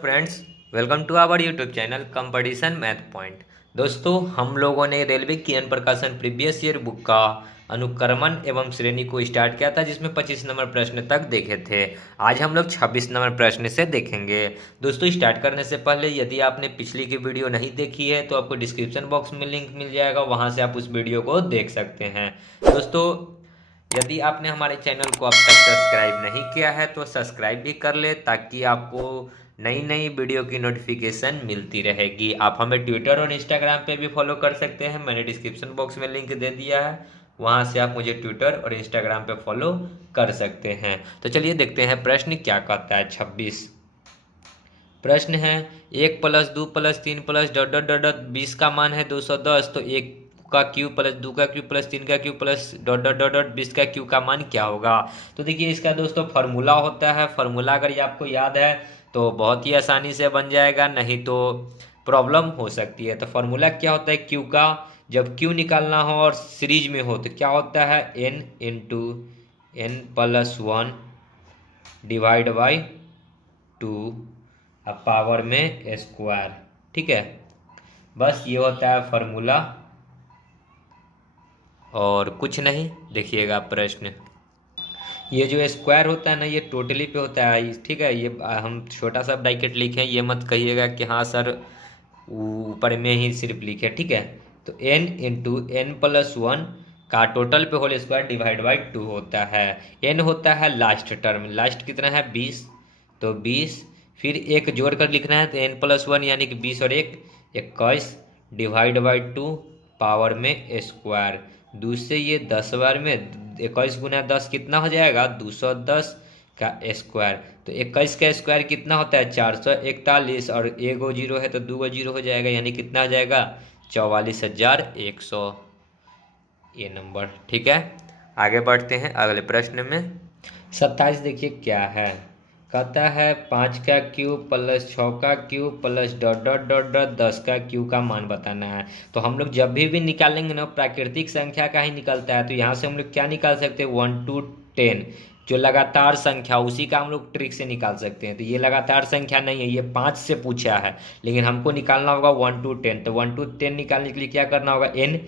Friends, welcome to our YouTube channel competition math point. दोस्तों, हम लोगों ने रेलवे ज्ञान प्रकाशन प्रीवियस ईयर बुक का अनुक्रमण एवं श्रेणी को स्टार्ट किया था, जिसमें 25 नंबर प्रश्न तक देखे थे। आज हम लोग 26 नंबर प्रश्न से देखेंगे। दोस्तों, स्टार्ट करने से पहले यदि आपने पिछली की वीडियो नहीं देखी है तो आपको डिस्क्रिप्शन बॉक्स में लिंक मिल जाएगा, वहाँ से आप उस वीडियो को देख सकते हैं। दोस्तों, यदि आपने हमारे चैनल को अब तक सब्सक्राइब नहीं किया है तो सब्सक्राइब भी कर ले, ताकि आपको नई नई वीडियो की नोटिफिकेशन मिलती रहेगी। आप हमें ट्विटर और इंस्टाग्राम पे भी फॉलो कर सकते हैं, मैंने डिस्क्रिप्शन बॉक्स में लिंक दे दिया है, वहाँ से आप मुझे ट्विटर और इंस्टाग्राम पे फॉलो कर सकते हैं। तो चलिए देखते हैं प्रश्न क्या कहता है। 26 प्रश्न है, 1+2+3+... 20 का मान है 210, तो 1 का क्यूब प्लस 2 का क्यूब प्लस 3 का क्यूब प्लस ... 20 का क्यूब का मान क्या होगा। तो देखिए, इसका दोस्तों फार्मूला होता है। फार्मूला अगर ये आपको याद है तो बहुत ही आसानी से बन जाएगा, नहीं तो प्रॉब्लम हो सकती है। तो फार्मूला क्या होता है क्यू का, जब क्यू निकालना हो और सीरीज में हो तो क्या होता है, n into n+1 divide by 2 अब पावर में स्क्वायर। ठीक है, बस ये होता है फार्मूला और कुछ नहीं। देखिएगा प्रश्न, ये जो स्क्वायर होता है ना, ये टोटली पे होता है। ठीक है, ये हम छोटा सा ब्रैकेट लिखें, ये मत कहिएगा कि हाँ सर ऊपर में ही सिर्फ लिखे। ठीक है, तो n इंटू n+1 का टोटल पे होल स्क्वायर डिवाइड बाई 2 होता है। n होता है लास्ट टर्म, लास्ट कितना है 20, तो 20 फिर एक जोड़ कर लिखना है, तो n+1 यानी कि 20 और 1 21 डिवाइड बाई 2 पावर में स्क्वायर। 2 से ये 10 बार में 21 गुना 10 कितना हो जाएगा, 210 का स्क्वायर। तो 21 का स्क्वायर कितना होता है, 441, और एगो जीरो है तो 2 जीरो हो जाएगा, यानी कितना हो जाएगा, 44,100 ये नंबर। ठीक है, आगे बढ़ते हैं अगले प्रश्न में। 27 देखिए क्या है, कहता है 5 का क्यूब प्लस 6 का क्यूब प्लस ... 10 का क्यूब का मान बताना है। तो हम लोग जब भी निकालेंगे ना, प्राकृतिक संख्या का ही निकलता है, तो यहाँ से हम लोग क्या निकाल सकते हैं, 1 to 10 जो लगातार संख्या, उसी का हम लोग ट्रिक से निकाल सकते हैं। तो ये लगातार संख्या नहीं है, ये 5 से पूछा है, लेकिन हमको निकालना होगा 1 to 10। तो 1 to 10 निकालने के लिए क्या करना होगा, n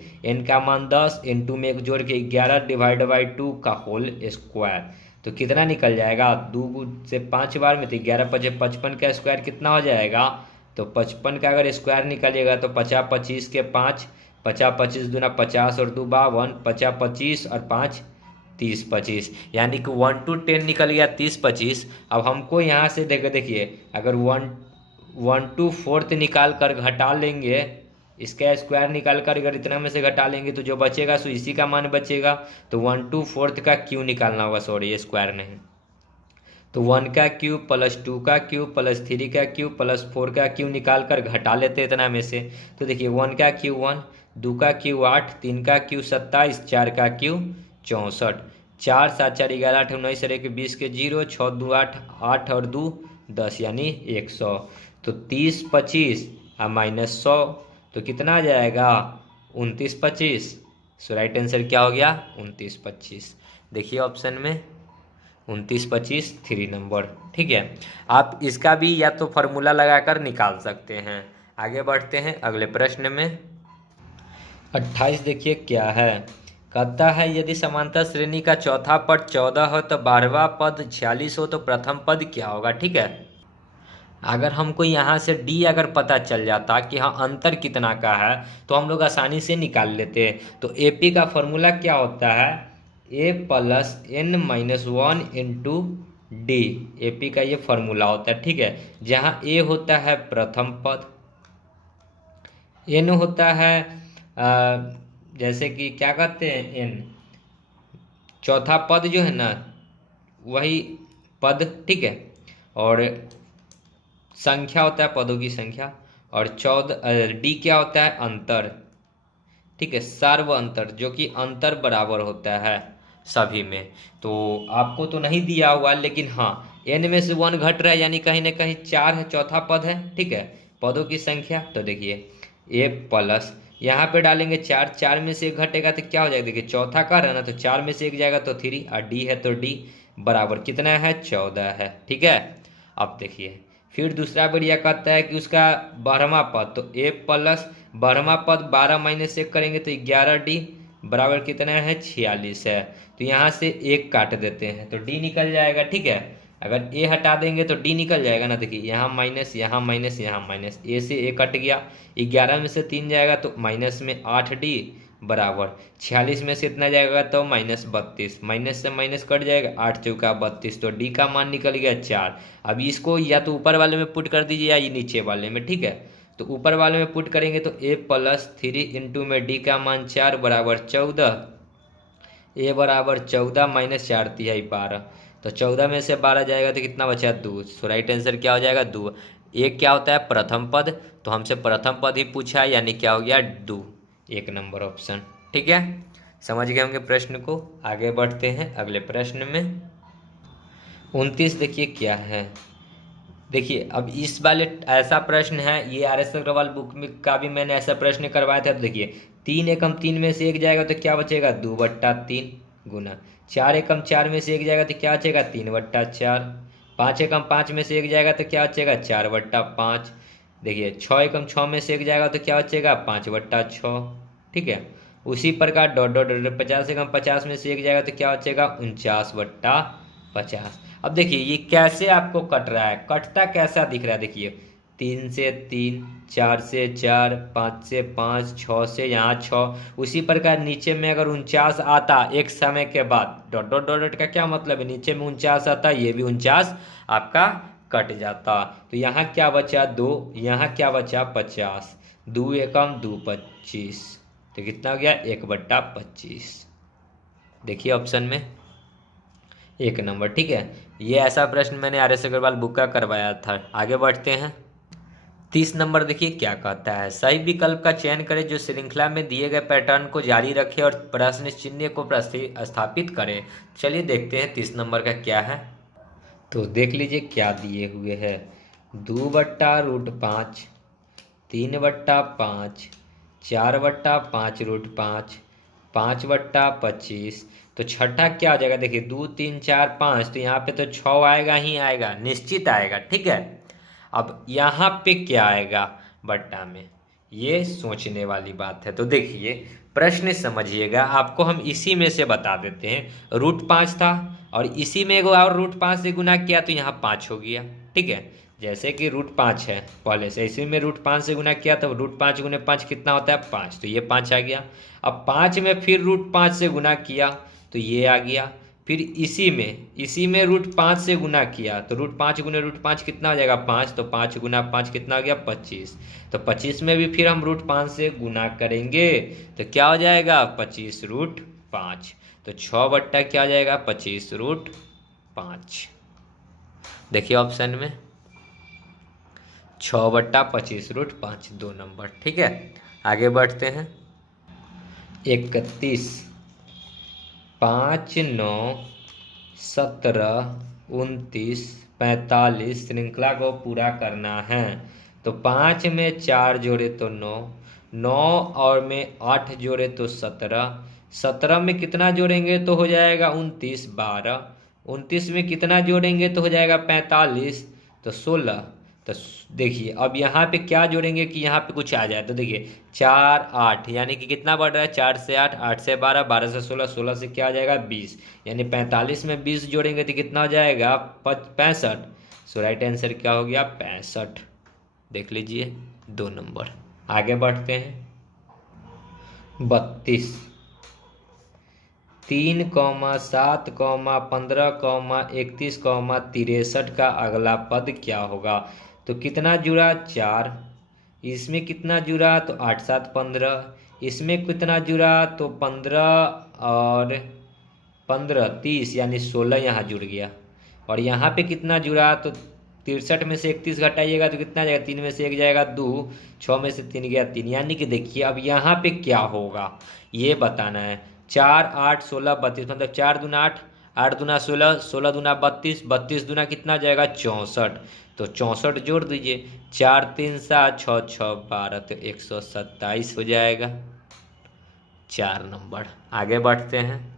का मान 10, n2 में एक जोड़ के 11 डिवाइड बाई 2 का होल स्क्वायर। तो कितना निकल जाएगा, 2 से 5 बार में, तो 11 × 5 = 55 का स्क्वायर कितना हो जाएगा, तो 55 का अगर स्क्वायर निकालिएगा तो 50 25 के 5, 50 25 दूना 50 और 2 52, 50 25 और 5 30 25, यानी कि 1 to 10 निकल गया 30 25। अब हमको यहाँ से देखिए, अगर 1 to 4 निकाल कर घटा लेंगे, इसका स्क्वायर निकाल कर अगर इतना में से घटा लेंगे तो जो बचेगा सो इसी का मान बचेगा। तो 1 to 4 का क्यू निकालना होगा, सॉरी ये स्क्वायर नहीं। तो 1 का क्यूब प्लस 2 का क्यूब प्लस 3 का क्यूब प्लस 4 का क्यूब निकाल कर घटा लेते इतना में से। तो देखिए 1 का क्यूब 1, 2 का क्यूब 8, 3 का क्यूब 27, 4 का क्यूब 64, 4 7 4 11 8 19 और 1 20 के 0, 6 2 8 8 और 2 10 यानी 100। तो 30 25 और -100 तो कितना आ जाएगा, 29 25। सो राइट आंसर क्या हो गया, 29 25। देखिए ऑप्शन में 29 25 3 नंबर। ठीक है, आप इसका भी या तो फार्मूला लगाकर निकाल सकते हैं। आगे बढ़ते हैं अगले प्रश्न में। 28 देखिए क्या है, कहता है यदि समांतर श्रेणी का चौथा पद 14 हो तो 12वां पद 46 हो तो प्रथम पद क्या होगा। ठीक है, अगर हमको यहाँ से डी अगर पता चल जाता कि हाँ अंतर कितना का है, तो हम लोग आसानी से निकाल लेते। तो ए पी का फॉर्मूला क्या होता है, a plus n-1 into D, A P का ये फॉर्मूला होता है। ठीक है, जहाँ a होता है प्रथम पद, n होता है जैसे कि क्या कहते हैं, n चौथा पद जो है ना वही पद। ठीक है, और संख्या होता है पदों की संख्या, और 14 डी क्या होता है, अंतर। ठीक है, सर्व अंतर, जो कि अंतर बराबर होता है सभी में। तो आपको तो नहीं दिया हुआ, लेकिन हाँ n में से 1 घट रहा है, यानी कहीं ना कहीं 4 है, चौथा पद है। ठीक है, पदों की संख्या, तो देखिए a प्लस यहाँ पे डालेंगे 4, 4 में से 1 घटेगा तो क्या हो जाएगा, देखिए चौथा का है ना, तो 4 में से 1 जाएगा तो 3, और डी है तो डी बराबर कितना है, 14 है। ठीक है, अब देखिए फिर दूसरा बढ़िया कहता है कि उसका 12वां पद, तो ए प्लस 12वां पद 12 माइनस 1 करेंगे तो 11D बराबर कितना है 46 है। तो यहाँ से 1 काट देते हैं तो D निकल जाएगा। ठीक है, अगर ए हटा देंगे तो D निकल जाएगा ना। देखिए यहाँ माइनस, यहाँ माइनस, यहाँ माइनस, ए से ए कट गया, 11 में से 3 जाएगा तो माइनस में 8D बराबर 46 में से इतना जाएगा तो -32, माइनस से माइनस कट जाएगा, 8 चौका 32, तो डी का मान निकल गया 4। अब इसको या तो ऊपर वाले में पुट कर दीजिए या ये नीचे वाले में। ठीक है, तो ऊपर वाले में पुट करेंगे तो a + 3 इंटू में डी का मान 4 बराबर 14, a बराबर 14 माइनस 4 तिहाई 12, तो 14 में से 12 जाएगा तो कितना बचा 2। सो राइट आंसर क्या हो जाएगा 2। एक क्या होता है प्रथम पद, तो हमसे प्रथम पद ही पूछा है, यानी क्या हो गया 2, 1 नंबर ऑप्शन। ठीक है, समझ गए होंगे प्रश्न को। आगे बढ़ते हैं अगले प्रश्न में। 29 देखिए क्या है। देखिए अब इस वाले ऐसा प्रश्न है, ये RS अग्रवाल बुक में का भी मैंने ऐसा प्रश्न करवाया था। तो देखिए 3 एकम 3 में से 1 जाएगा तो क्या बचेगा 2/3 गुना 4 एकम 4 में से 1 जाएगा तो क्या बचेगा 3/4, 5 एकम 5 में से 1 जाएगा तो क्या बचेगा 4/5। देखिए 6 एकम 6 में से 1 जाएगा तो क्या बचेगा 5/6। ठीक है, उसी प्रकार डॉट डॉट डॉट 50 एकम 50 में से 1 जाएगा तो क्या बचेगा 49/50। अब देखिए ये कैसे आपको कट रहा है, कटता कैसा दिख रहा है। देखिए 3 से 3, 4 से 4, 5 से 5, 6 से यहाँ 6, उसी प्रकार नीचे में अगर 49 आता एक समय के बाद, डॉट डॉट डॉट डॉट का क्या मतलब है, नीचे में 49 आता, ये भी 49 आपका कट जाता। तो यहाँ क्या बचा 2, यहाँ क्या बचा 50, 2 एकम 2 25, तो कितना हो गया 1/25। देखिए ऑप्शन में 1 नंबर। ठीक है, ये ऐसा प्रश्न मैंने RS अग्रवाल बुक का करवाया था। आगे बढ़ते हैं 30 नंबर। देखिए क्या कहता है, सही विकल्प का चयन करें जो श्रृंखला में दिए गए पैटर्न को जारी रखे और प्रश्न चिन्ह को स्थापित करे। चलिए देखते हैं 30 नंबर का क्या है। तो देख लीजिए क्या दिए हुए है, 2/√5, 3/5, 4/5√5, 5/25, तो छठा क्या हो जाएगा। देखिए 2 3 4 5, तो यहाँ पे तो 6 आएगा ही आएगा, निश्चित आएगा। ठीक है, अब यहाँ पे क्या आएगा बट्टा में, ये सोचने वाली बात है। तो देखिए प्रश्न समझिएगा, आपको हम इसी में से बता देते हैं। √5 था और इसी में एगो और √5 से गुना किया तो यहाँ 5 हो गया। ठीक है, जैसे कि √5 है पहले से, इसी में √5 से गुना किया तो √5 गुने 5 कितना होता है 5, तो ये 5 आ गया। अब 5 में फिर √5 से गुना किया तो ये आ गया। फिर इसी में √5 से गुना किया तो √5 गुने √5 कितना हो जाएगा 5, तो 5 गुना 5 कितना हो गया 25, तो 25 में भी फिर हम √5 से गुना करेंगे तो क्या हो जाएगा 25√5, तो 6 बट्टा क्या हो जाएगा 25√5। देखिए ऑप्शन में 6/25√5, 2 नंबर। ठीक है, आगे बढ़ते हैं 31, 5 9 17 29 45 श्रृंखला को पूरा करना है। तो 5 में 4 जोड़े तो 9, 9 और में 8 जोड़े तो 17, 17 में कितना जोड़ेंगे तो हो जाएगा 29, 12, 29 में कितना जोड़ेंगे तो हो जाएगा 45, तो 16। तो देखिए अब यहाँ पे क्या जोड़ेंगे कि यहाँ पे कुछ आ जाए। तो देखिए 4 8, यानी कि कितना बढ़ रहा है 4 से 8, 8 से 12, 12 से 16, 16 से क्या आ जाएगा 20, यानी 45 में 20 जोड़ेंगे तो कितना हो जाएगा 65। सो राइट आंसर क्या हो गया 65। देख लीजिए 2 नंबर। आगे बढ़ते हैं 32, 3, 7, 15, 31, 63 का अगला पद क्या होगा। तो कितना जुड़ा 4, इसमें कितना जुड़ा तो 8 7 15, इसमें कितना जुड़ा तो 15 और 15 30, यानी 16 यहाँ जुड़ गया। और यहाँ पे कितना जुड़ा तो 63 में से 31 घटाइएगा तो कितना जाएगा, 3 में से 1 जाएगा 2, 6 में से 3 गया 3, यानी कि देखिए अब यहाँ पे क्या होगा ये बताना है। 4 8 16 32, मतलब 4 दूना 8, 8 दूना 16, 16 दूना 32, 32 दूना कितना जाएगा 64, तो 64 जोड़ दीजिए, 4 3 7 6 6 12, तो 127 हो जाएगा। 4 नंबर। आगे बढ़ते हैं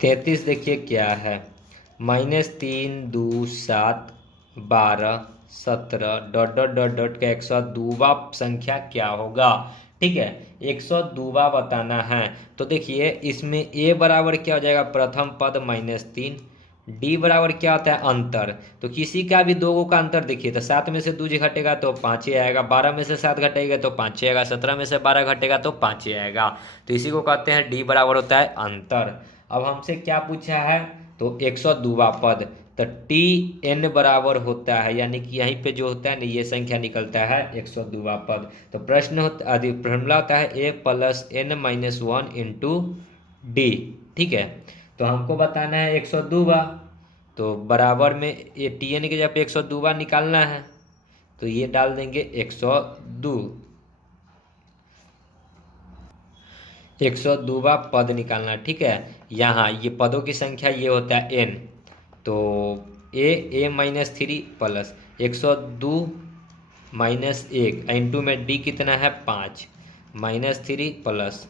33, देखिए क्या है, -3 2 7 12 17 डॉट डॉट डॉट डॉट का 102वां संख्या क्या होगा। ठीक है, 102वां बताना है। तो देखिए इसमें ए बराबर क्या हो जाएगा, प्रथम पद -3। डी बराबर क्या होता है, अंतर। तो किसी का भी दो का अंतर देखिए, तो 7 में से 2 घटेगा तो 5 ही आएगा, 12 में से 7 घटेगा तो 5 ही आएगा, 17 में से 12 घटेगा तो 5 ही आएगा। तो इसी को कहते हैं डी बराबर होता है अंतर। अब हमसे क्या पूछा है, तो 102वां पद, तो टी एन बराबर होता है, यानी कि यहीं पे जो होता है ना ये संख्या निकलता है 102वां पद। तो प्रश्न होता फॉर्मूला होता है A plus N minus 1 into D. ठीक है, तो हमको बताना है 102वां, तो बराबर में ये टी एन के जब 102वां निकालना है तो ये डाल देंगे 102। 102वां पद निकालना। ठीक है, यहाँ ये पदों की संख्या ये होता है एन, तो ए -3 प्लस 102 -1 इंटू में डी कितना है 5 -3 प्लस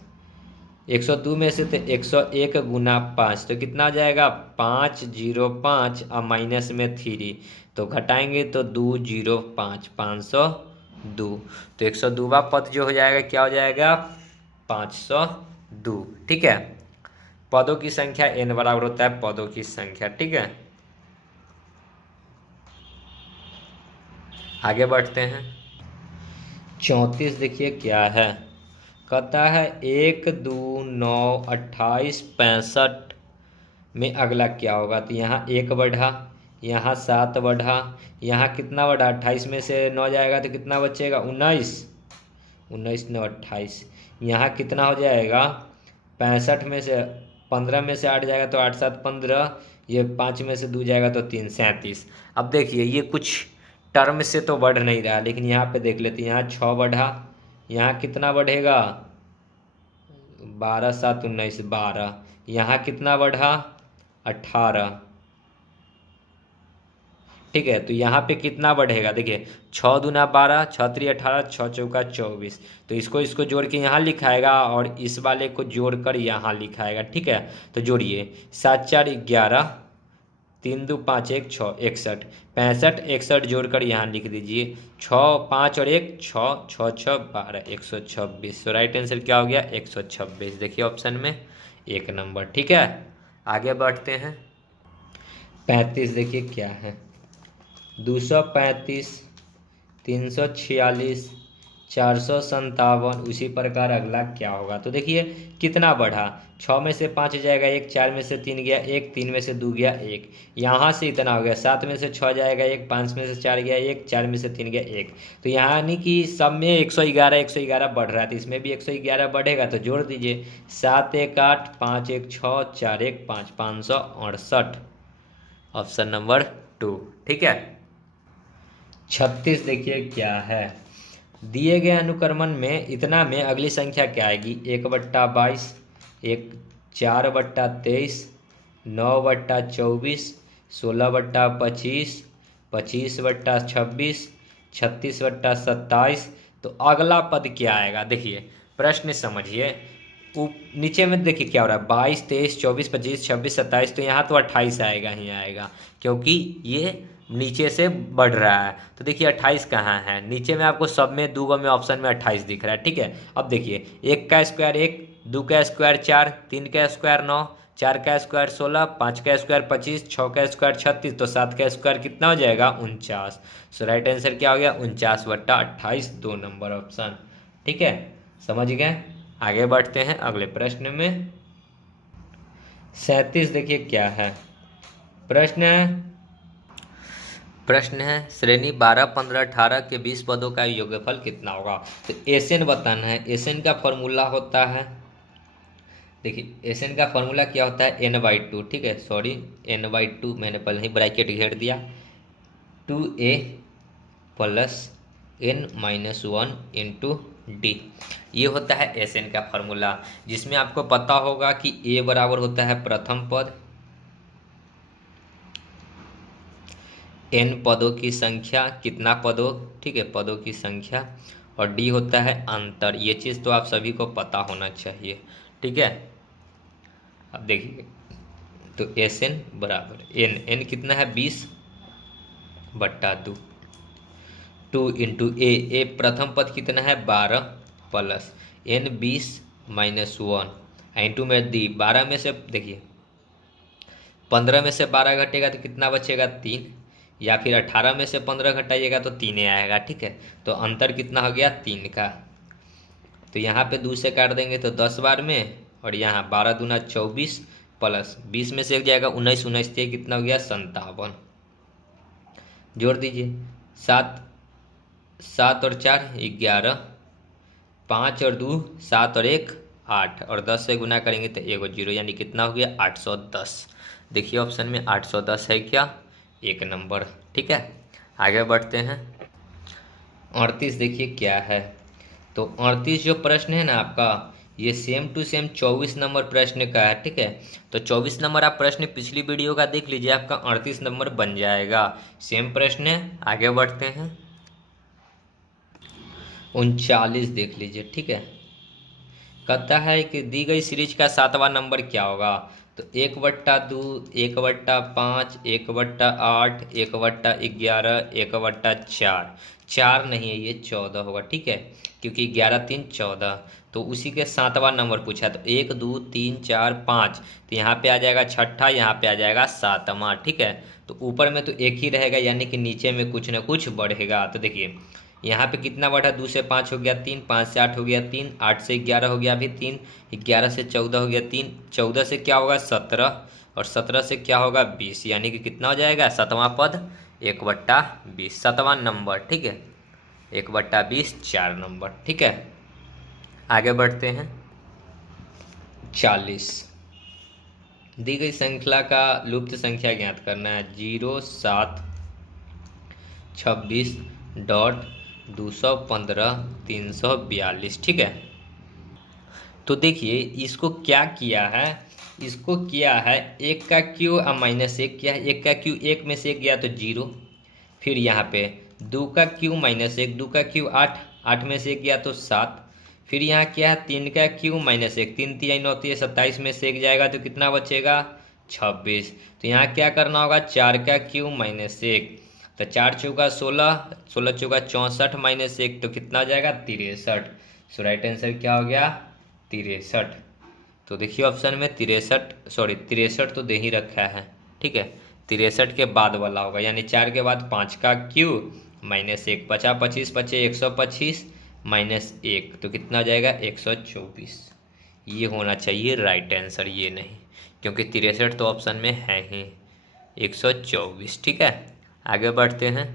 102 में से तो 101 गुना 5 तो कितना आ जाएगा 505 और माइनस में 3 तो घटाएंगे तो 205 502। तो 102वां पद जो हो जाएगा क्या हो जाएगा 502। ठीक है, पदों की संख्या n बराबर होता है पदों की संख्या। ठीक है, आगे बढ़ते हैं। 34 देखिए क्या है, कहता है 1 2 9 28 65 में अगला क्या होगा। तो यहाँ 1 बढ़ा, यहाँ 7 बढ़ा, यहाँ कितना बढ़ा 28 में से 9 जाएगा तो कितना बचेगा 19, 19 9 28। यहाँ कितना हो जाएगा 65 में से 15 में से 8 जाएगा तो 8 7 15, ये 5 में से 2 जाएगा तो 3 37। अब देखिए ये कुछ टर्म से तो बढ़ नहीं रहा, लेकिन यहाँ पे देख लेते हैं, यहाँ 6 बढ़ा, यहाँ कितना बढ़ेगा 12 7 19 12, यहाँ कितना बढ़ा 18। ठीक है, तो यहाँ पे कितना बढ़ेगा देखिए 6 दूना 12, 6 3 18, 6 चौका 24। तो इसको जोड़ के यहाँ लिखाएगा और इस वाले को जोड़कर यहाँ लिखाएगा। ठीक है, तो जोड़िए 7 4 11, 3 2 5 1 6 61, 65 61 जोड़कर यहाँ लिख दीजिए 6 5 और 1 6 6 6 12 126। तो राइट आंसर क्या हो गया 126। देखिए ऑप्शन में 1 नंबर। ठीक है, आगे बढ़ते हैं। 35 देखिए क्या है, 235 346 457, उसी प्रकार अगला क्या होगा। तो देखिए कितना बढ़ा, 6 में से 5 जाएगा 1, 4 में से 3 गया 1, 3 में से 2 गया 1, यहाँ से इतना हो गया, 7 में से 6 जाएगा 1, 5 में से 4 गया 1, 4 में से 3 गया 1। तो यहाँ यानी कि सब में 111 111 बढ़ रहा है, तो इसमें भी 111 बढ़ेगा तो जोड़ दीजिए 7 1 8 5 1 6 4 1 5 568, ऑप्शन नंबर 2। ठीक है, 36 देखिए क्या है, दिए गए अनुक्रमण में इतना में अगली संख्या क्या आएगी 1/22, 4/23, 9/24, 16/25, 25/26, 36/27। तो अगला पद क्या आएगा देखिए, प्रश्न समझिए। नीचे में देखिए क्या हो रहा है 22 23 24 25 26 27, तो यहाँ तो 28 आएगा ही आएगा, क्योंकि ये नीचे से बढ़ रहा है। तो देखिए 28 कहाँ है, नीचे में आपको सब में 2 में ऑप्शन में 28 दिख रहा है। ठीक है, अब देखिए 1 का स्क्वायर 1, 2 का स्क्वायर 4, 3 का स्क्वायर 9, 4 का स्क्वायर 16, 5 का स्क्वायर 25, 6 का स्क्वायर 36, तो 7 का स्क्वायर कितना हो जाएगा 49। सो राइट आंसर क्या हो गया 49/28, 2 नंबर ऑप्शन। ठीक है, समझ गए। आगे बढ़ते हैं अगले प्रश्न में। 37 देखिए क्या है, प्रश्न है श्रेणी 12 15 18 के 20 पदों का योगफल कितना होगा। तो एसएन बताना है। एसएन का फॉर्मूला होता है, देखिए एसएन का फॉर्मूला क्या होता है n/2। ठीक है, सॉरी n/2 मैंने पहले ही ब्रैकेट घेर दिया, 2a plus n-1 into D, ये होता है एसएन का फॉर्मूला, जिसमें आपको पता होगा कि a बराबर होता है प्रथम पद, n पदों की संख्या, कितना पदों, ठीक है पदों की संख्या, और d होता है अंतर। ये चीज़ तो आप सभी को पता होना चाहिए। ठीक है, अब देखिए तो एस एन बराबर n कितना है 20/2, 2 × ए प्रथम पद कितना है 12 प्लस n 20 माइनस 1 इंटू में दी 12 में से देखिए 15 में से 12 घटेगा तो कितना बचेगा 3, या फिर 18 में से 15 घटाइएगा तो 3 आएगा। ठीक है, तो अंतर कितना हो गया 3 का। तो यहाँ पे 2 से काट देंगे तो 10 बार में, और यहाँ 12 दूना 24 प्लस 20 में से एक जाएगा 19, 19 से कितना हो गया 57। जोड़ दीजिए 7 7 और 4 11, 5 और 2 7 और 1 8, और 10 से गुना करेंगे तो एगो 0, यानी कितना हो गया 810। देखिए ऑप्शन में 810 है क्या, 1 नंबर। ठीक है, आगे बढ़ते हैं। 38 देखिए क्या है। तो 38 जो प्रश्न है ना आपका, ये सेम टू सेम 24 नंबर प्रश्न का है। ठीक है, तो 24 नंबर आप प्रश्न पिछली वीडियो का देख लीजिए, आपका 38 नंबर बन जाएगा। सेम प्रश्न है, आगे बढ़ते हैं। 39 देख लीजिए। ठीक है, कहता है कि दी गई सीरीज का 7वां नंबर क्या होगा। तो 1/2, 1/5, 1/8, 1/11, 1/4। 4 नहीं है, ये 14 होगा। ठीक है, क्योंकि 11 3 14, तो उसी के 7वां नंबर पूछा। तो 1 2 3 4 5, तो यहाँ पे आ जाएगा छठा, यहाँ पे आ जाएगा 7वां। ठीक है, तो ऊपर में तो एक ही रहेगा, यानी कि नीचे में कुछ ना कुछ बढ़ेगा। तो देखिए यहाँ पे कितना बढ़ा, 2 से 5 हो गया 3, 5 से 8 हो गया 3, 8 से 11 हो गया अभी 3, 11 से 14 हो गया 3, 14 से क्या होगा 17, और 17 से क्या होगा 20, यानी कि कितना हो जाएगा 7वां पद 1/20, 7वां नंबर। ठीक है, 1/20 4 नंबर। ठीक है, आगे बढ़ते हैं। 40 दी गई श्रृंखला का लुप्त संख्या ज्ञात करना है। 0 7 26 डॉट 215 342। ठीक है, तो देखिए इसको क्या किया है, इसको किया है 1 का क्यू और -1 किया है। 1 का क्यू 1 में से 1 गया तो 0, फिर यहाँ पे 2 का क्यू -1, 2 का क्यू 8, 8 में से 1 गया तो 7, फिर यहाँ क्या है 3 का क्यू -1, 3 3 9 है 27 में से 1 जाएगा तो कितना बचेगा 26। तो यहाँ क्या करना होगा 4 का क्यू -1, तो 4 चौका 16, 16 चौका 64 -1, तो कितना हो जाएगा 63। सो राइट आंसर क्या हो गया 63। तो देखिए ऑप्शन में 63 तो दे ही रखा है। ठीक है, 63 के बाद वाला होगा, यानी 4 के बाद 5 का क्यू -1, 50 25 बचे 125 -1, तो कितना हो जाएगा 124। ये होना चाहिए राइट आंसर, ये नहीं, क्योंकि 63 तो ऑप्शन में है ही, 124। ठीक है, आगे बढ़ते हैं।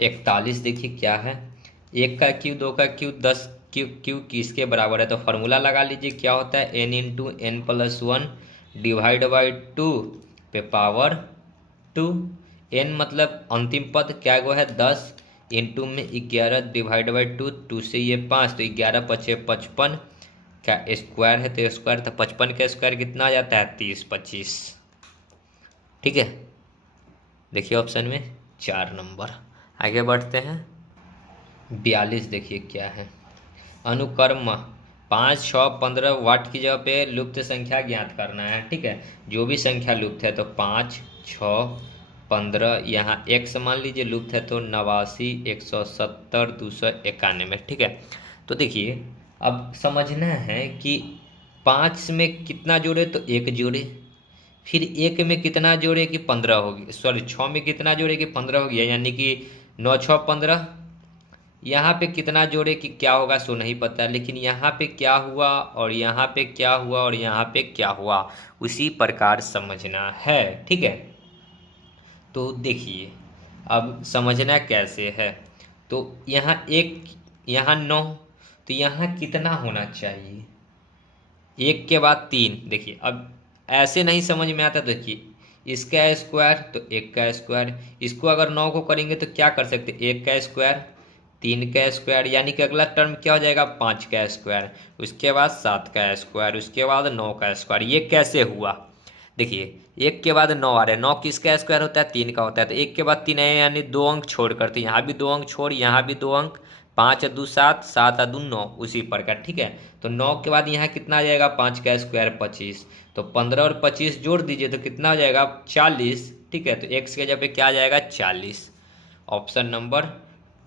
41 देखिए क्या है। 1 का क्यू 2 का क्यू 10 क्यू किसके बराबर है। तो फार्मूला लगा लीजिए, क्या होता है n × n+1 डिवाइड बाई 2 पे पावर 2। n मतलब अंतिम पद क्या गो है 10, इंटू में 11 डिवाइड बाई 2, 2 से ये 5, तो 11 5 55 का स्क्वायर है, तो स्क्वायर तो 55 का स्क्वायर कितना आ जाता है 30 25। ठीक है, देखिए ऑप्शन में 4 नंबर। आगे बढ़ते हैं। 42 देखिए क्या है। अनुक्रम 5 6 15 वाट की जगह पे लुप्त संख्या ज्ञात करना है। ठीक है, जो भी संख्या लुप्त है तो 5 6 15, यहाँ x मान लीजिए लुप्त है तो 89 170 291। ठीक है, तो देखिए अब समझना है कि 5 में कितना जोड़े तो 1 जोड़े, फिर 1 में कितना जोड़े कि 15 होगी, सॉरी 6 में कितना जोड़े कि 15 हो गया, यानी कि 9 6 15। यहाँ पे कितना जोड़े कि क्या होगा सो नहीं पता, लेकिन यहाँ पे क्या हुआ और यहाँ पे क्या हुआ और यहाँ पे क्या हुआ, उसी प्रकार समझना है। ठीक है, तो देखिए अब समझना कैसे है। तो यहाँ 1, यहाँ 9, तो यहाँ कितना होना चाहिए 1 के बाद 3। देखिए अब ऐसे नहीं समझ में आता, देखिए इसका स्क्वायर तो 1 का स्क्वायर, इसको अगर 9 को करेंगे तो क्या कर सकते 1 का स्क्वायर 3 का स्क्वायर, यानी कि अगला टर्म क्या हो जाएगा 5 का स्क्वायर, उसके बाद 7 का स्क्वायर, उसके बाद 9 का स्क्वायर। ये कैसे हुआ, देखिए 1 के बाद 9 आ रहे हैं, 9 किसका स्क्वायर होता है 3 का होता है, तो 1 के बाद 3 है यानी 2 अंक छोड़ करते, यहाँ भी 2 अंक छोड़, यहाँ भी 2 अंक, 5 2 7 7 2 9, उसी प्रकार। ठीक है, तो 9 के बाद यहाँ कितना आ जाएगा 5 का स्क्वायर 25, तो 15 और 25 जोड़ दीजिए तो कितना हो जाएगा 40। ठीक है, तो x के जगह पे क्या आ जाएगा 40। Option number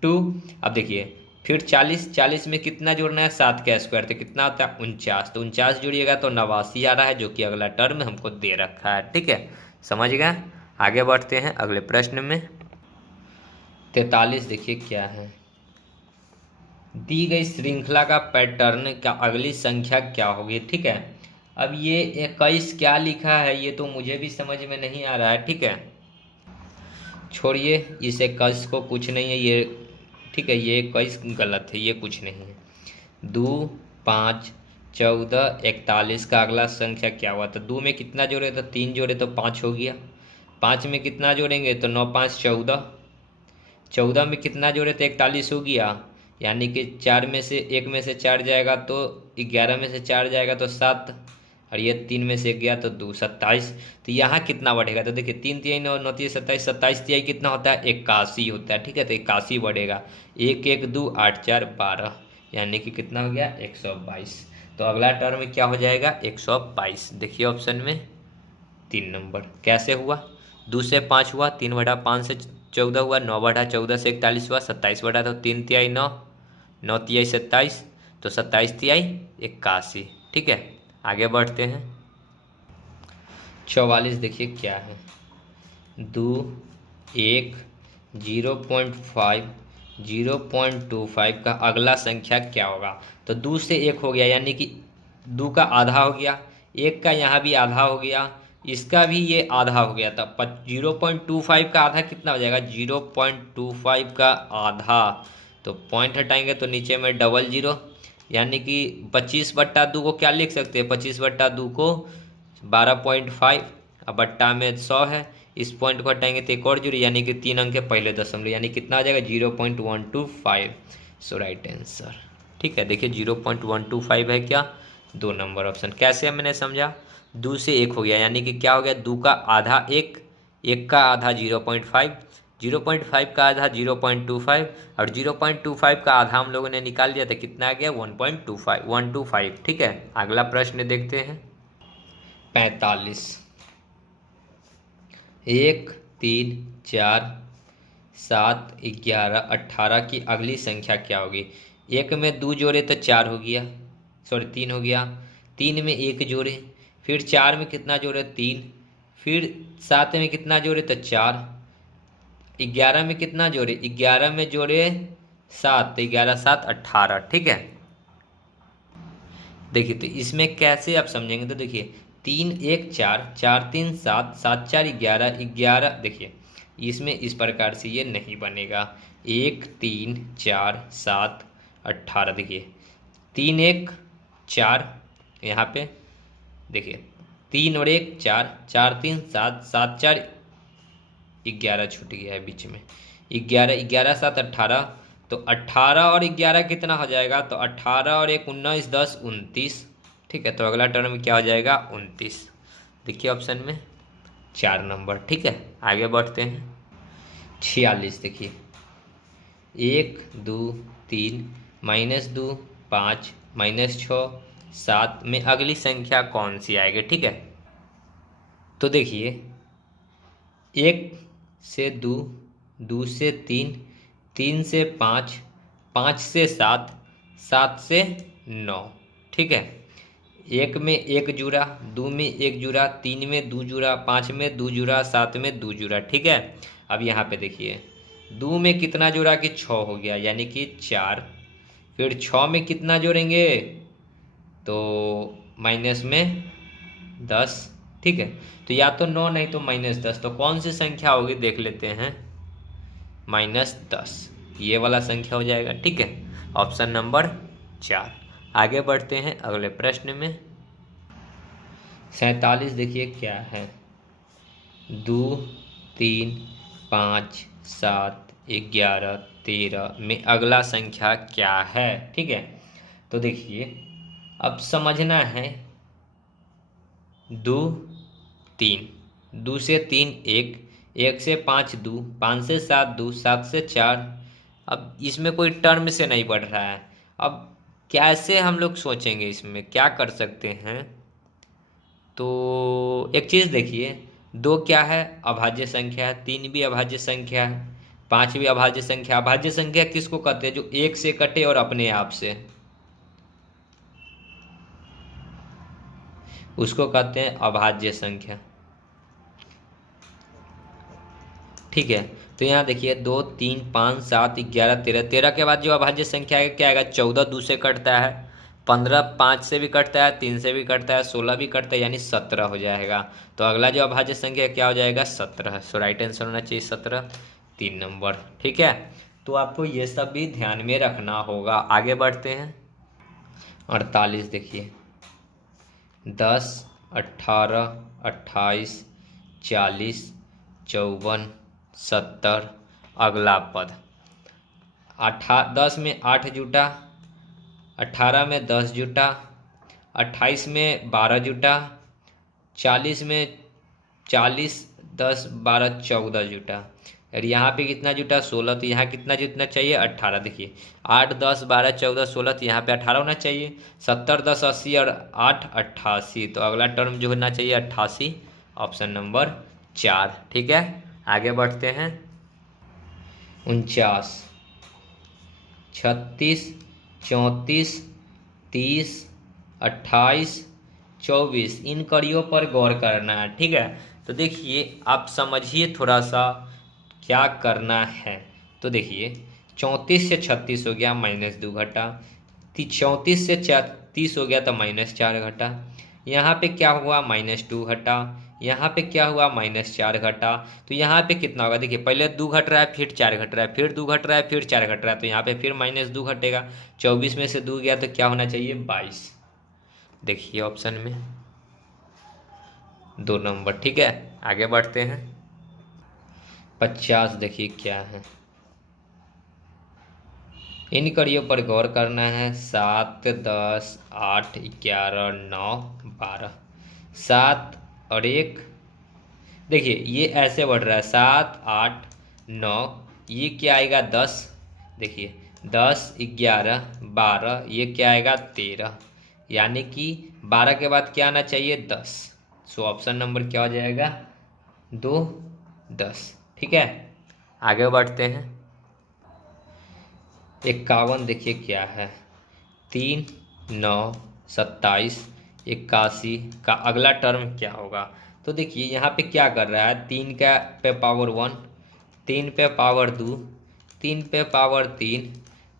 two. अब देखिए फिर 40 में कितना जोड़ना है, 7 का स्क्वायर, तो कितना होता है 49, तो 49 जोड़िएगा तो 89 आ रहा है, जो कि अगला टर्म हमको दे रखा है। ठीक है, समझ गए। आगे बढ़ते हैं अगले प्रश्न में। 43 देखिए क्या है, दी गई श्रृंखला का पैटर्न का अगली संख्या क्या होगी। ठीक है, अब ये 21 क्या लिखा है ये तो मुझे भी समझ में नहीं आ रहा है। ठीक है, छोड़िए इस 21 को, कुछ नहीं है ये। ठीक है, ये 21 गलत है, ये कुछ नहीं है। 2 5 14 41 का अगला संख्या क्या हुआ, तो 2 में कितना जोड़े तो 3 जोड़े तो 5 हो गया। 5 में कितना जोड़ेंगे तो 9 5 14। 14 में कितना जोड़े तो 41 हो गया, यानी कि 4 में से 1 में से 4 जाएगा तो 11 में से 4 जाएगा तो 7, और ये 3 में से 1 गया तो 2, 27। तो यहाँ कितना बढ़ेगा, तो देखिए 3 तिहाई 9 9 तिहाई 27, 27 तिहाई कितना होता है 81 होता है। ठीक है, तो 81 बढ़ेगा। 1 1 2 8 4 12, यानी कि कितना हो गया 122। तो अगला टर्म क्या हो जाएगा 122। देखिए ऑप्शन में 3 नंबर कैसे हुआ, 2 से 5 हुआ, 3 बटा 5 से 14 हुआ, 9 बटा 14 से 41 हुआ, 27 बटा तो 3 तिहाई 9, 9 तिहाई 27, तो 27 तिहाई 81। ठीक है, आगे बढ़ते हैं। 44 देखिए क्या है, 2 1 0.5 0.25 का अगला संख्या क्या होगा। तो 2 से 1 हो गया, यानी कि 2 का आधा हो गया, 1 का यहाँ भी आधा हो गया, इसका भी ये आधा हो गया। तब 0.25 का आधा कितना हो जाएगा, 0.25 का आधा, तो पॉइंट हटाएंगे तो नीचे में डबल जीरो, यानी कि 25/2 को क्या लिख सकते हैं, 25/2 को 12.5, अब बट्टा में 100 है, इस पॉइंट को हटाएंगे तो एक और जुड़ी, यानी कि 3 अंक के पहले दशमलव, यानी कितना आ जाएगा 0.125। सो राइट आंसर। ठीक है, देखिए 0.125 है क्या, 2 नंबर ऑप्शन। कैसे मैंने समझा, 2 से 1 हो गया, यानी कि क्या हो गया 2 का आधा 1, 1 का आधा 0.5, 0.5 का आधा 0.25, और 0.25 का आधा हम लोगों ने निकाल दिया था, कितना आ गया 1.25। ठीक है, अगला प्रश्न देखते हैं। 45 1 3 4 7 11 18 की अगली संख्या क्या होगी। 1 में 2 जोड़े तो 4 हो गया, सॉरी 3 हो गया, 3 में 1 जोड़े, फिर 4 में कितना जोड़े 3, फिर 7 में कितना जोड़े तो 4, 11 में कितना जोड़े 11 में जोड़े 7, तो 11 7 18। ठीक है, देखिए तो इसमें कैसे आप समझेंगे, तो देखिए 3 1 4 4 3 7 7 4 11 11, देखिए इसमें इस प्रकार से ये नहीं बनेगा, 1 3 4 7 18। देखिए 3 1 4, यहाँ पे देखिए 3 और 1 4 4 3 7 7 4 11 छूट गया है बीच में, 11 11 7 18, तो 18 और 11 कितना हो जाएगा, तो 18 और 1 19 10 29। ठीक है, तो अगला टर्म क्या हो जाएगा 29। देखिए ऑप्शन में 4 नंबर। ठीक है, आगे बढ़ते हैं। 46 देखिए 1 2 3 -2 5 -6 7 में अगली संख्या कौन सी आएगी। ठीक है, तो देखिए 1 से 2, 2 से 3, 3 से 5, 5 से 7, 7 से 9। ठीक है, 1 में 1 जुड़ा, 2 में 1 जुड़ा, 3 में 2 जुड़ा, 5 में 2 जुड़ा, 7 में 2 जुड़ा। ठीक है, अब यहाँ पे देखिए 2 में कितना जुड़ा कि 6 हो गया, यानी कि 4, फिर 6 में कितना जोड़ेंगे तो माइनस में 10। ठीक है, तो या तो 9 नहीं तो -10, तो कौन सी संख्या होगी देख लेते हैं, -10, ये वाला संख्या हो जाएगा। ठीक है, ऑप्शन नंबर 4। आगे बढ़ते हैं अगले प्रश्न में। 47 देखिए क्या है, 2 3 5 7 11 13 में अगला संख्या क्या है। ठीक है, तो देखिए अब समझना है, 2 3, 2 से 3 1, 1 से 5 2, 5 से 7 2, 7 से 4। अब इसमें कोई टर्म से नहीं बढ़ रहा है, अब कैसे हम लोग सोचेंगे, इसमें क्या कर सकते हैं। तो एक चीज़ देखिए, 2 क्या है अभाज्य संख्या है, 3 भी अभाज्य संख्या है, पांचवी अभाज्य संख्या, अभाज्य संख्या किसको कहते हैं? जो एक से कटे और अपने आप से, उसको कहते हैं अभाज्य संख्या। ठीक है, तो यहाँ देखिए 2, 3, 5, 7, 11, 13, 13 के बाद जो अभाज्य संख्या है क्या आएगा? 14 2 से कटता है, 15 5 से भी कटता है, 3 से भी कटता है, 16 भी कटता है, यानी 17 हो जाएगा। तो अगला जो अभाज्य संख्या क्या हो जाएगा? 17। सो राइट आंसर होना चाहिए 17, 3 नंबर। ठीक है, तो आपको ये सब भी ध्यान में रखना होगा। आगे बढ़ते हैं। 48 देखिए, 10, 18, 28, 40, 54, 70। अगला पद 10 में 8 जुटा, 18 में 10 जुटा, 28 में 12 जुटा, 40 में 40, 10, 12, 14 जुटा। और यहाँ पे कितना जुटा? 16। तो यहाँ कितना जुटना चाहिए? 18। देखिए 8, 10, 12, 14, 16, तो यहाँ पे 18 होना चाहिए। 70, 10, 80 और 8, 88। तो अगला टर्म जो होना चाहिए 88, ऑप्शन नंबर 4। ठीक है, आगे बढ़ते हैं। 49, 36, 34, 30, 28, 24, इन कड़ियों पर गौर करना है। ठीक है, तो देखिए आप समझिए थोड़ा सा क्या करना है। तो देखिए 34 से 36 हो गया, -2 घटा। 34 से 30 हो गया तो -4 घटा। यहाँ पे क्या हुआ? -2 घटा। यहाँ पे क्या हुआ? -4 घटा। तो यहाँ पे कितना होगा? देखिए पहले 2 घट रहा है, फिर 4 घट रहा है, फिर 2 घट रहा है, फिर 4 घट रहा है, तो यहाँ पे फिर -2 घटेगा। 24 में से 2 गया तो क्या होना चाहिए? 22। देखिए ऑप्शन में 2 नंबर। ठीक है, आगे बढ़ते हैं। 50 देखिए क्या है, इन कड़ियों पर गौर करना है। 7, 10, 8, 11, 9, 12। 7 और 1, देखिए ये ऐसे बढ़ रहा है, 7, 8, 9, ये क्या आएगा? 10। देखिए 10, 11, 12, ये क्या आएगा? 13। यानी कि 12 के बाद क्या आना चाहिए? 10। सो ऑप्शन नंबर क्या हो जाएगा? 2, 10। ठीक है, आगे बढ़ते हैं। 51 देखिए क्या है, 3, 9, 27, 81 का अगला टर्म क्या होगा? तो देखिए यहाँ पे क्या कर रहा है? 3 का पे पावर 1, 3 पे पावर 2, 3 पे पावर 3,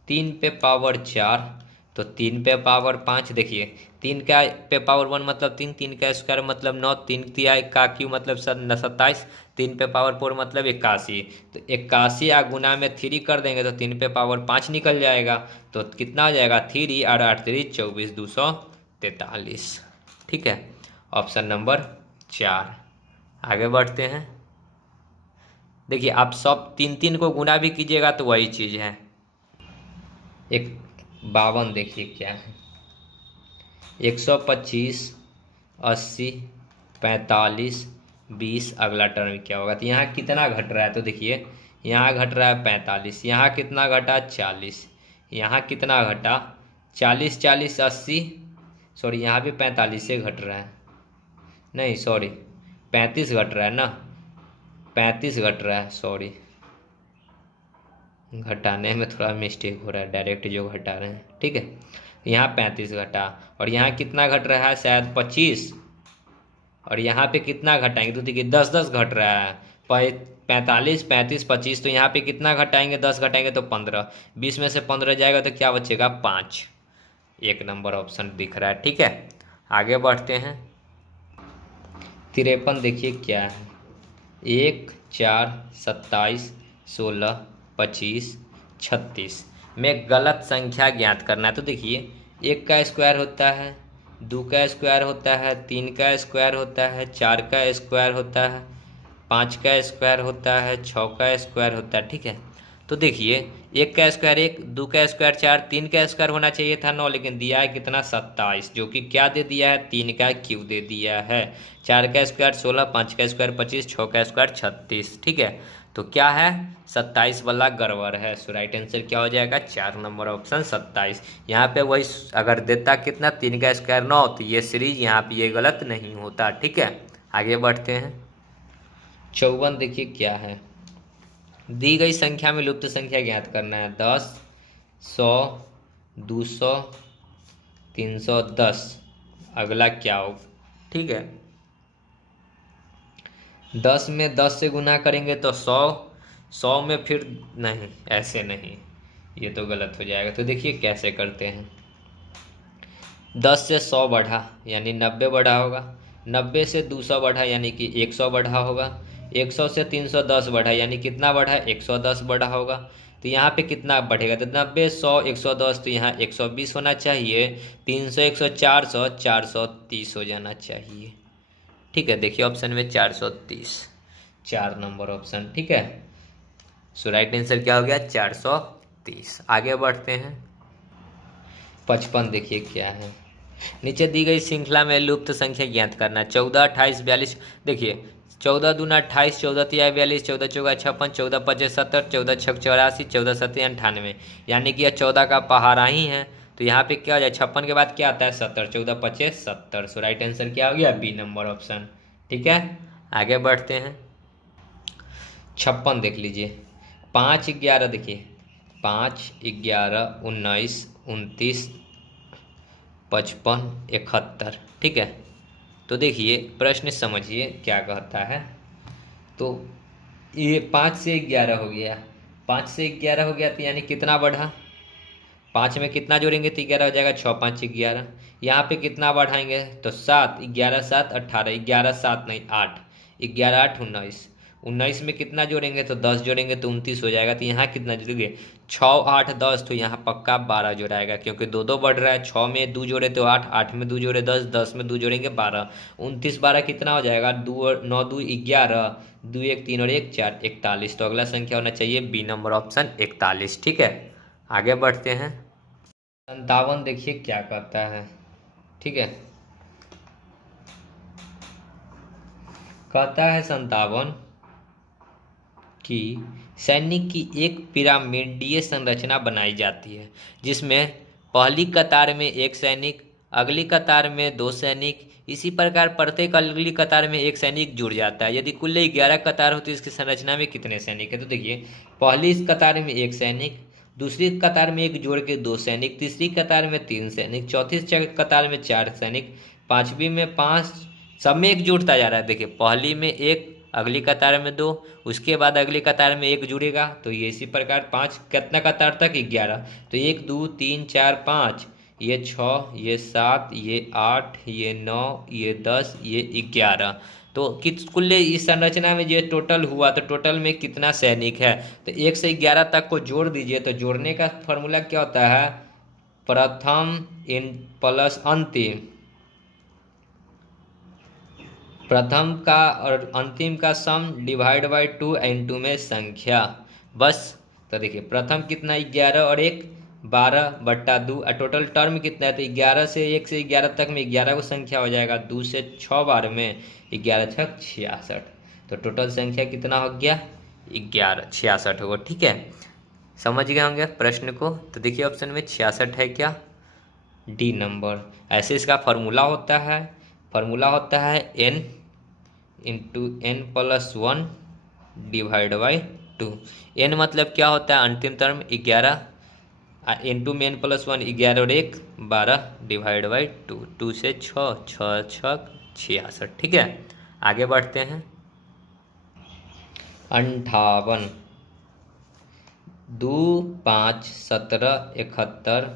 3 पे पावर 4, तो 3 पे पावर 5। देखिए 3 का पे पावर 1 मतलब 3, 3 का स्क्वायर मतलब 9, 3 तिहाई का क्यू मतलब 27, 3 पे पावर 4 मतलब 81। तो 81 या गुना में 3 कर देंगे तो 3 पे पावर 5 निकल जाएगा। तो कितना हो जाएगा? 3 और 8 3 24, 243। ठीक है, ऑप्शन नंबर 4। आगे बढ़ते हैं। देखिए आप सब 3 को गुना भी कीजिएगा तो वही चीज़ है। 52 देखिए क्या है, 125, 80, 45, 20। अगला टर्म क्या होगा? तो यहाँ कितना घट रहा है? तो देखिए यहाँ घट रहा है 45, यहाँ कितना घटा? 40, यहाँ कितना घटा? 40, 40, 80, सॉरी यहाँ भी 45 से घट रहा है, नहीं सॉरी 35 घट रहा है ना, 35 घट रहा है, सॉरी घटाने में थोड़ा मिस्टेक हो रहा है, डायरेक्ट जो घटा रहे हैं। ठीक है, यहाँ 35 घटा और यहाँ कितना घट रहा है? शायद 25। और यहाँ पे कितना घटाएंगे? तो देखिए 10 10 घट रहा है, 45, 35, 25। तो यहाँ पे कितना घटाएंगे? 10 घटाएंगे तो 15, 20 में से 15 जाएगा तो क्या बचेगा? 5। 1 नंबर ऑप्शन दिख रहा है। ठीक है, आगे बढ़ते हैं। 53 देखिए क्या है, 1, 4, 27, 16, 25, 36 में गलत संख्या ज्ञात करना है। तो देखिए 1 का स्क्वायर होता है, 2 का स्क्वायर होता है, 3 का स्क्वायर होता है, 4 का स्क्वायर होता है, 5 का स्क्वायर होता है, 6 का स्क्वायर होता है। ठीक है, तो देखिए 1 का स्क्वायर 1, 2 का स्क्वायर 4, 3 का स्क्वायर होना चाहिए था 9, लेकिन दिया है कितना? 27, जो कि क्या दे दिया है? 3 का क्यूब दे दिया है। 4 का स्क्वायर 16, 5 का स्क्वायर 25, 6 का स्क्वायर 36। ठीक है, तो क्या है? 27 वाला गड़बड़ है। सो राइट आंसर क्या हो जाएगा? 4 नंबर ऑप्शन 27। यहाँ पे वही अगर देता कितना? 3 का स्क्वायर 9, तो ये सीरीज यहाँ पे ये गलत नहीं होता। ठीक है, आगे बढ़ते हैं। 54 देखिए क्या है, दी गई संख्या में लुप्त संख्या ज्ञात करना है। 10, 100, 200, 310। अगला क्या हो? ठीक है, 10 में 10 से गुना करेंगे तो 100, 100 में फिर नहीं, ऐसे नहीं, ये तो गलत हो जाएगा। तो देखिए कैसे करते हैं। 10 से 100 बढ़ा यानी 90 बढ़ा होगा, 90 से 200 बढ़ा यानी कि 100 बढ़ा होगा, 100 से 310 बढ़ा यानी कितना बढ़ा? 110 बढ़ा होगा। तो यहाँ पे कितना बढ़ेगा? तो 90, 100, 110, तो यहाँ 120 होना चाहिए। 300, 100, 400, 430 हो जाना चाहिए। ठीक है, देखिए ऑप्शन में 430, 4 नंबर ऑप्शन। ठीक है, सो राइट आंसर क्या हो गया? 430। आगे बढ़ते हैं। 55 देखिए क्या है। नीचे दी गई श्रृंखला में लुप्त संख्या ज्ञात करना। 14, 28, 42। देखिए 14 दूना 28, 14 तिया 42, 14 चौका 56, 14 पचे 70, 14 छक 84, 14 सत्ते 98। यानी कि यह 14 का पहाड़ा ही है। तो यहाँ पे क्या हो जाए? 56 के बाद क्या आता है? 70, 14 पचे 70। सो राइट आंसर क्या हो गया? B number option. ठीक है, आगे बढ़ते हैं। 56 देख लीजिए। 5, 11 देखिए, 5, 11, 19, 29, 55, 71। ठीक है, तो देखिए प्रश्न समझिए क्या कहता है। तो ये 5 से 11 हो गया, 5 से 11 हो गया तो यानी कितना बढ़ा? 5 में कितना जोड़ेंगे तो 11 हो जाएगा, 6, 5, 11। यहाँ पे कितना बढ़ाएंगे तो 7, 11, 7, 18, 11, 7 नहीं 8, 11, 8, 19, 19 में कितना जोड़ेंगे तो 10 जोड़ेंगे तो 29 हो जाएगा। तो यहाँ कितना जोड़ेंगे? 6, 8, 10, तो यहाँ पक्का 12 जोड़ाएगा क्योंकि दो दो बढ़ रहा है। 6 में 2 जोड़े तो 8, 8 में 2 जोड़े 10, 10 में 2 जोड़ेंगे 12, 29, 12 कितना हो जाएगा? 2, 9, 2, 11, 2, 1, 3 और 1, 4, 41। तो अगला संख्या होना चाहिए बी नंबर ऑप्शन 41। ठीक है, आगे बढ़ते हैं। 57 देखिए क्या कहता है। ठीक है, कहता है 57 कि सैनिक की एक पिरामिडीय संरचना बनाई जाती है जिसमें पहली कतार में एक सैनिक, अगली कतार में 2 सैनिक, इसी प्रकार प्रत्येक अगली कतार में एक सैनिक जुड़ जाता है। यदि कुल 11 कतार होती है इसकी संरचना में कितने सैनिक है? तो देखिए पहली इस कतार में एक सैनिक, दूसरी कतार में एक जोड़ के 2 सैनिक, तीसरी कतार में 3 सैनिक, चौथी कतार में 4 सैनिक, पांचवी में 5, सब में एक जुड़ता जा रहा है। देखिए पहली में एक, अगली कतार में 2, उसके बाद अगली कतार में एक जुड़ेगा। तो ये इसी प्रकार 5 कितना कतार तक? 11। तो 1, 2, 3, 4, 5, ये 6, ये 7, ये 8, ये 9, ये 10, ये 11। तो कुल इस संरचना में जो टोटल हुआ तो टोटल में कितना सैनिक है? तो 1 से 11 तक को जोड़ दीजिए। तो जोड़ने का फॉर्मूला क्या होता है? प्रथम इन प्लस अंतिम, प्रथम का और अंतिम का सम डिवाइड बाई 2 n2 में संख्या, बस। तो देखिए प्रथम कितना? 11 और 1, 12/2 और टोटल टर्म कितना है? तो 11 से 1 से 11 तक में 11 को संख्या हो जाएगा, 2 से 6 बार में 11 छक 66। तो टोटल संख्या कितना हो गया? 11, 66 होगा। ठीक है, समझ गए होंगे प्रश्न को। तो देखिए ऑप्शन में 66 है क्या? D number. ऐसे इसका फार्मूला होता है, फार्मूला होता है n into N plus 1 divide by 2। n मतलब क्या होता है? अंतिम टर्म 11, इंटू में n प्लस 1, 11 और 1, 12 डिवाइड बाई 2, 2 से 6, 6 छक 66। ठीक है, आगे बढ़ते हैं। 58, 2, 5, 17, 71,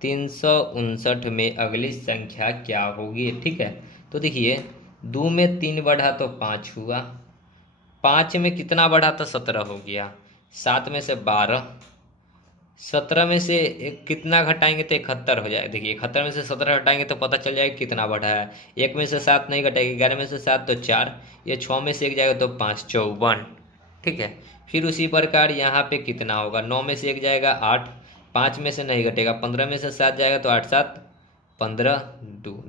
359 में अगली संख्या क्या होगी? ठीक है, तो देखिए 2 में 3 बढ़ा तो 5 हुआ, 5 में कितना बढ़ा तो 17 हो गया, 7 में से 12, 17 में से कितना घटाएंगे तो 71 हो जाएगा। देखिए 71 में से 17 हटाएंगे तो पता चल जाएगा कितना बढ़ा है। 1 में से 7 नहीं घटाएगा, 11 में से 7 तो 4, ये 6 में से 1 जाएगा तो 5, 54। ठीक है, फिर उसी प्रकार यहाँ पे कितना होगा? 9 में से 1 जाएगा 8, 5 में से नहीं घटेगा, 15 में से 7 जाएगा तो 8, 7, 15,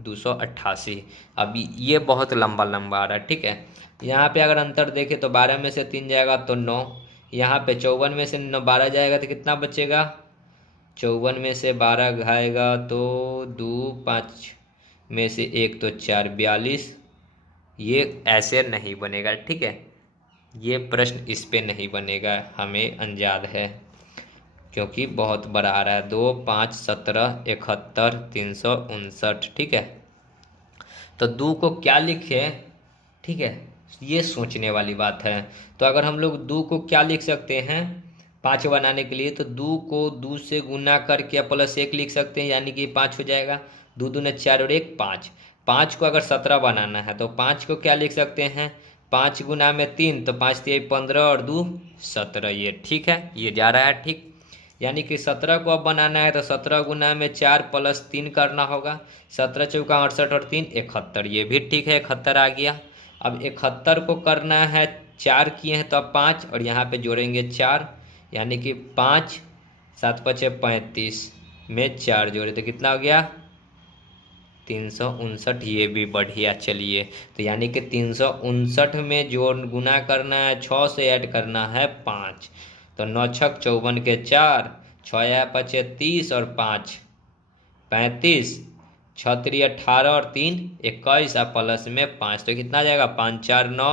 288। अभी ये बहुत लंबा लंबा आ रहा है। ठीक है, यहाँ पे अगर अंतर देखें तो 12 में से 3 जाएगा तो 9, यहाँ पे 54 में से 12 जाएगा तो कितना बचेगा? 54 में से 12 घाएगा तो 2, 5 में से 1 तो 4, 42। ये ऐसे नहीं बनेगा। ठीक है, ये प्रश्न इस पे नहीं बनेगा, हमें अंदाज है, क्योंकि बहुत बड़ा आ रहा है। 2, 5, 17, 71, 359। ठीक है, तो 2 को क्या लिखे, ठीक है, ये सोचने वाली बात है। तो अगर हम लोग 2 को क्या लिख सकते हैं 5 बनाने के लिए, तो 2 को 2 से गुना करके प्लस 1 लिख सकते हैं, यानी कि 5 हो जाएगा। 2 दूने 4 और 1 5। 5 को अगर 17 बनाना है तो 5 को क्या लिख सकते हैं, 5 गुना में 3, तो 5 3 15 और 2 17। ये ठीक है, ये जा रहा है ठीक। यानी कि 17 को अब बनाना है तो 17 गुना में 4 प्लस 3 करना होगा। 17 चौका 68 और 3 71। ये भी ठीक है, 71 आ गया। अब 71 को करना है, 4 किए हैं तो अब 5 और यहाँ पे जोड़ेंगे 4, यानी कि 5 7 5 35 में 4 जोड़े तो कितना हो गया 359। ये भी बढ़िया। चलिए, तो यानी कि 359 में जो गुना करना है 6 से ऐड करना है 5, तो 9 छक 54 के 4, 6 या 5 30 और 5 35, 6 3 18 और 3 21 और प्लस में 5, तो कितना आ जाएगा 5 4 9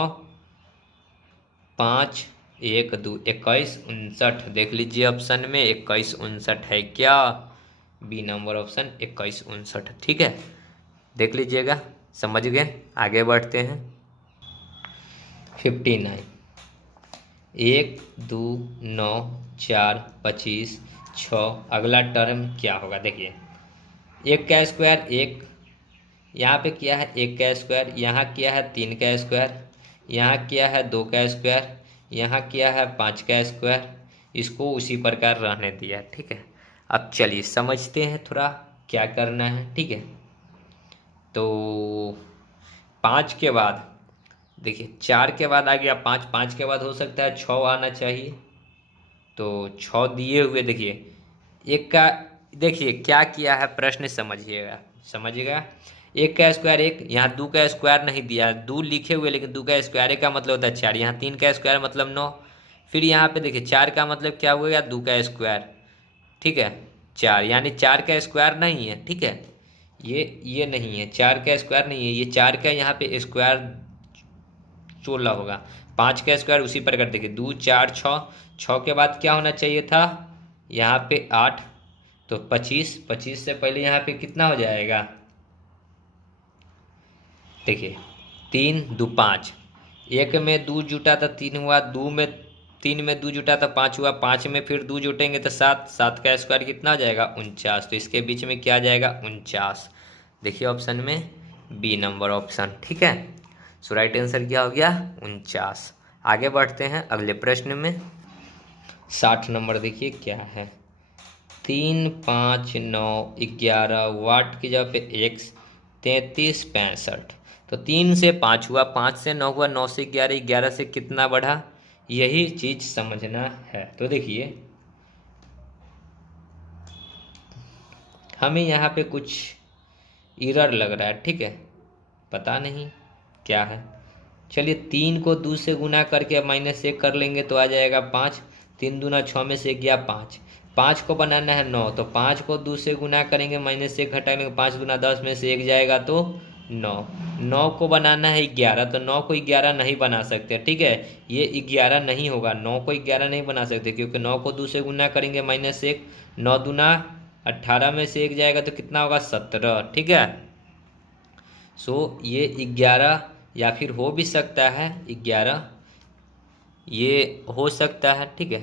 5 1 2 21 59। देख लीजिए ऑप्शन में 21 59 है क्या, बी नंबर ऑप्शन 21 59। ठीक है, देख लीजिएगा, समझ गए। आगे बढ़ते हैं। 59 1 2 9 4 25 6। अगला टर्म क्या होगा, देखिए 1 का स्क्वायर 1, यहाँ पे क्या है 1 का स्क्वायर, यहाँ क्या है 3 का स्क्वायर, यहाँ क्या है 2 का स्क्वायर, यहाँ क्या है 5 का स्क्वायर। इसको उसी प्रकार रहने दिया। ठीक है, अब चलिए समझते हैं थोड़ा क्या करना है। ठीक है, तो 5 के बाद देखिए 4 के बाद आ गया 5, 5 के बाद हो सकता है 6 आना चाहिए, तो 6 दिए हुए देखिए 1 का, देखिए क्या किया है प्रश्न, समझिएगा। 1 का स्क्वायर 1, यहाँ 2 का स्क्वायर नहीं दिया, 2 लिखे हुए लेकिन 2 का स्क्वायर का मतलब होता है 4, यहाँ 3 का स्क्वायर मतलब 9, फिर यहाँ पे देखिए 4 का मतलब क्या हुआ 2 का स्क्वायर, ठीक है 4, यानी 4 का स्क्वायर नहीं है। ठीक है, ये नहीं है, 4 का स्क्वायर नहीं है, ये 4 का यहाँ पे स्क्वायर 16 होगा। 5 का स्क्वायर उसी प्रकार देखिए 2 4 6, 6 के बाद क्या होना चाहिए था यहाँ पे 8, तो 25, 25 से पहले यहाँ पे कितना हो जाएगा, देखिए 3 2 5, 1 में 2 जुटा तो 3 हुआ, 2 में 3 में 2 जुटा तो 5 हुआ, 5 में फिर 2 जुटेंगे तो 7, 7 का स्क्वायर कितना हो जाएगा 49, तो इसके बीच में क्या जाएगा 49। देखिए ऑप्शन में बी नंबर ऑप्शन। ठीक है, सो राइट आंसर क्या हो गया 49। आगे बढ़ते हैं अगले प्रश्न में। 60 नंबर देखिए क्या है, 3 5 9 11 वाट की जगह पे x 33 65, तो 3 से 5 हुआ, 5 से 9 हुआ, 9 से 11, 11 से कितना बढ़ा, यही चीज समझना है। तो देखिए हमें यहाँ पे कुछ एरर लग रहा है। ठीक है, पता नहीं क्या है। चलिए 3 को 2 से गुना करके -1 कर लेंगे तो आ जाएगा 5, 3 दूना 6 में से 1 गया 5, 5 को बनाना है 9, तो 5 को 2 से गुना करेंगे -1 घटा लेंगे, 5 दूना 10 में से 1 जाएगा तो 9, 9 को बनाना है 11, तो 9 को 11 नहीं बना सकते। ठीक है, ये 11 नहीं होगा, 9 को 11 नहीं बना सकते, क्योंकि 9 को 2 से गुना करेंगे -1, 9 दूना 18 में से 1 जाएगा तो कितना होगा 17। ठीक है, सो ये 11 या फिर हो भी सकता है 11, ये हो सकता है। ठीक है,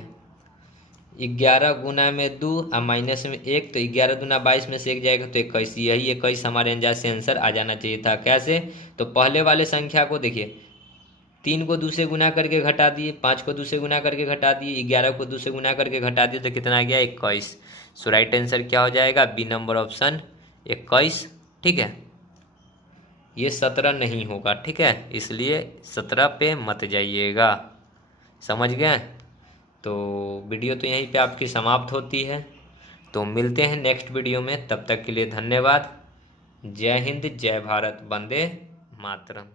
11 गुना में 2 और माइनस में 1, तो 11 दूना 22 में से 1 जाएगा तो 21, यही 21 हमारे अंदाज से आंसर आ जाना चाहिए था। कैसे, तो पहले वाले संख्या को देखिए 3 को 2 से गुना करके घटा दिए, 5 को 2 से गुना करके घटा दिए, 11 को 2 से गुना करके घटा दिए, तो कितना आ गया 21। सो राइट आंसर क्या हो जाएगा बी नंबर ऑप्शन 21। ठीक है, ये 17 नहीं होगा। ठीक है, इसलिए 17 पे मत जाइएगा, समझ गए। तो वीडियो तो यहीं पे आपकी समाप्त होती है, तो मिलते हैं नेक्स्ट वीडियो में, तब तक के लिए धन्यवाद। जय हिंद, जय भारत, वंदे मातरम।